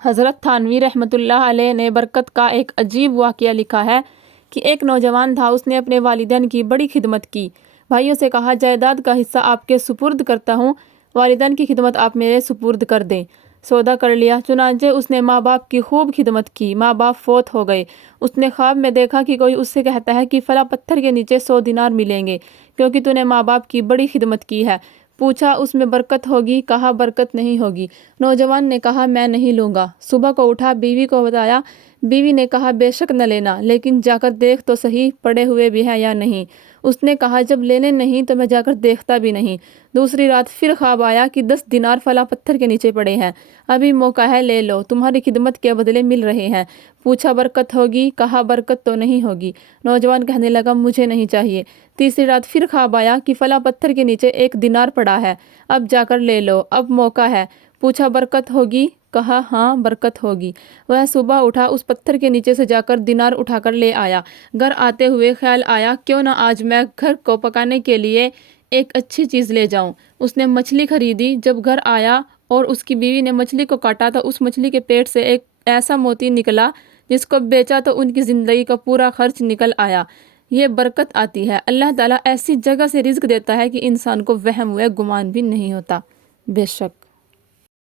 حضرت تھانوی رحمۃ اللہ علیہ نے برکت کا ایک عجیب واقعہ لکھا ہے کہ ایک نوجوان تھا، اس نے اپنے والدین کی بڑی خدمت کی۔ بھائیوں سے کہا، جائیداد کا حصہ آپ کے سپرد کرتا ہوں، والدین کی خدمت آپ میرے سپرد کر دیں۔ سودا کر لیا۔ چنانچہ اس نے ماں باپ کی خوب خدمت کی۔ ماں باپ فوت ہو گئے۔ اس نے خواب میں دیکھا کہ کوئی اس سے کہتا ہے کہ فلاں پتھر کے نیچے 100 دینار ملیں گے، کیونکہ تو نے ماں باپ کی بڑی خدمت کی ہے۔ پوچھا، اس میں برکت ہوگی؟ کہا، برکت نہیں ہوگی۔ نوجوان نے کہا، میں نہیں لوں گا۔ صبح کو اٹھا، بیوی کو بتایا۔ بیوی نے کہا، بے شک نہ لینا، لیکن جا کر دیکھ تو صحیح پڑے ہوئے بھی ہیں یا نہیں۔ اس نے کہا، جب لینے نہیں تو میں جا کر دیکھتا بھی نہیں۔ دوسری رات پھر خواب آیا کہ 10 دینار فلاں پتھر کے نیچے پڑے ہیں، ابھی موقع ہے، لے لو، تمہاری خدمت کے بدلے مل رہے ہیں۔ پوچھا، برکت ہوگی؟ کہا، برکت تو نہیں ہوگی۔ نوجوان کہنے لگا، مجھے نہیں چاہیے۔ تیسری رات پھر خواب آیا کہ فلاں پتھر کے نیچے 1 دینار پڑا ہے، اب جا کر لے لو، اب موقع ہے۔ پوچھا، برکت ہوگی؟ کہا، ہاں برکت ہوگی۔ وہ صبح اٹھا، اس پتھر کے نیچے سے جا کر دینار اٹھا کر لے آیا۔ گھر آتے ہوئے خیال آیا، کیوں نہ آج میں گھر کو پکانے کے لیے ایک اچھی چیز لے جاؤں۔ اس نے مچھلی خریدی۔ جب گھر آیا اور اس کی بیوی نے مچھلی کو کاٹا تو اس مچھلی کے پیٹ سے ایک ایسا موتی نکلا جس کو بیچا تو ان کی زندگی کا پورا خرچ نکل آیا۔ یہ برکت آتی ہے۔ اللہ تعالیٰ ایسی جگہ سے رزق دیتا ہے کہ انسان کو وہم و گمان بھی نہیں ہوتا۔ بے شک